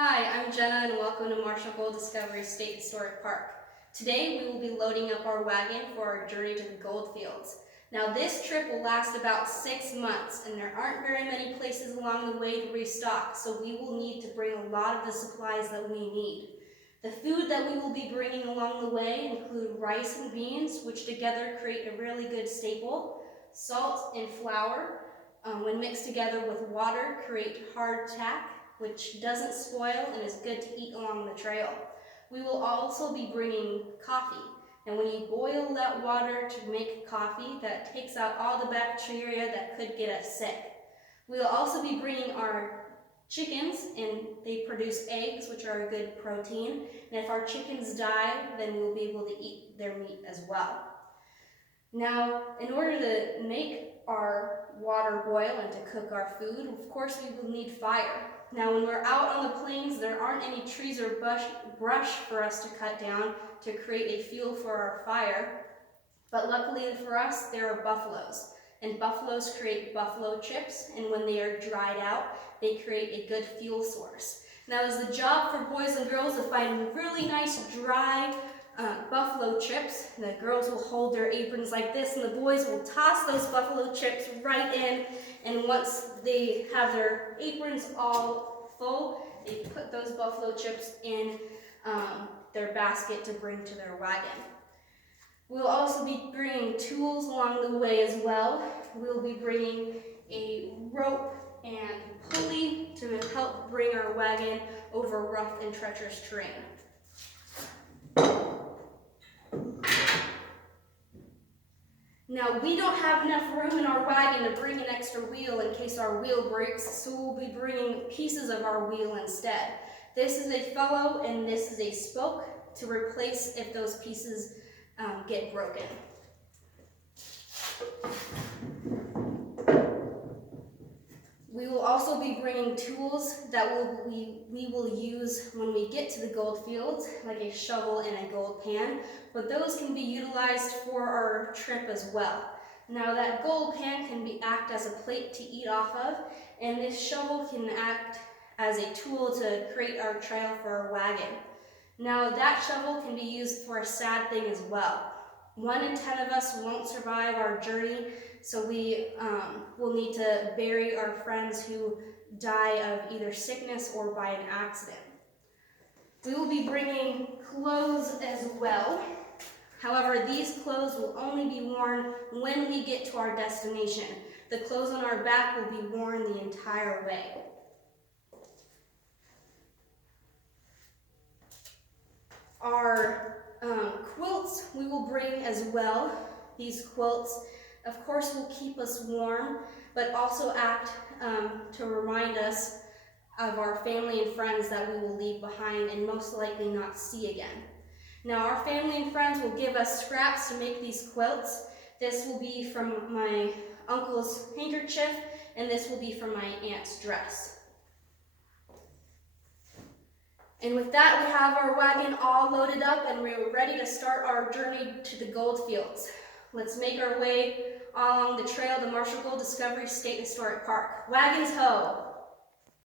Hi, I'm Jenna and welcome to Marshall Gold Discovery State Historic Park. Today we will be loading up our wagon for our journey to the gold fields. Now this trip will last about 6 months and there aren't very many places along the way to restock, so we will need to bring a lot of the supplies that we need. The food that we will be bringing along the way include rice and beans, which together create a really good staple. Salt and flour, when mixed together with water, create hardtack, which doesn't spoil and is good to eat along the trail. We will also be bringing coffee. And when you boil that water to make coffee, that takes out all the bacteria that could get us sick. We will also be bringing our chickens, and they produce eggs, which are a good protein. And if our chickens die, then we'll be able to eat their meat as well. Now, in order to make our water boil and to cook our food, of course we will need fire. Now, when we're out on the plains, there aren't any trees or brush for us to cut down to create a fuel for our fire. But luckily for us, there are buffaloes. And buffaloes create buffalo chips, and when they are dried out, they create a good fuel source. Now, it's the job for boys and girls to find really nice, dry buffalo chips. The girls will hold their aprons like this, and the boys will toss those buffalo chips right in. And once they have their aprons all full, they put those buffalo chips in their basket to bring to their wagon. We'll also be bringing tools along the way as well. We'll be bringing a rope and pulley to help bring our wagon over rough and treacherous terrain. Now, we don't have enough room in our wagon to bring an extra wheel in case our wheel breaks, so we'll be bringing pieces of our wheel instead. This is a felloe and this is a spoke to replace if those pieces get broken. We will also be bringing tools that we will use when we get to the gold fields, like a shovel and a gold pan, but those can be utilized for our trip as well. Now, that gold pan can act as a plate to eat off of, and this shovel can act as a tool to create our trail for our wagon. Now, that shovel can be used for a sad thing as well. 1 in 10 of us won't survive our journey, so we will need to bury our friends who die of either sickness or by an accident. We will be bringing clothes as well. However, these clothes will only be worn when we get to our destination. The clothes on our back will be worn the entire way. Our quilts we will bring as well. These quilts, of course, will keep us warm, but also act to remind us of our family and friends that we will leave behind and most likely not see again. Now, our family and friends will give us scraps to make these quilts. This will be from my uncle's handkerchief, and this will be from my aunt's dress. And with that, we have our wagon all loaded up and we're ready to start our journey to the gold fields. Let's make our way along the trail to Marshall Gold Discovery State Historic Park. Wagons Ho!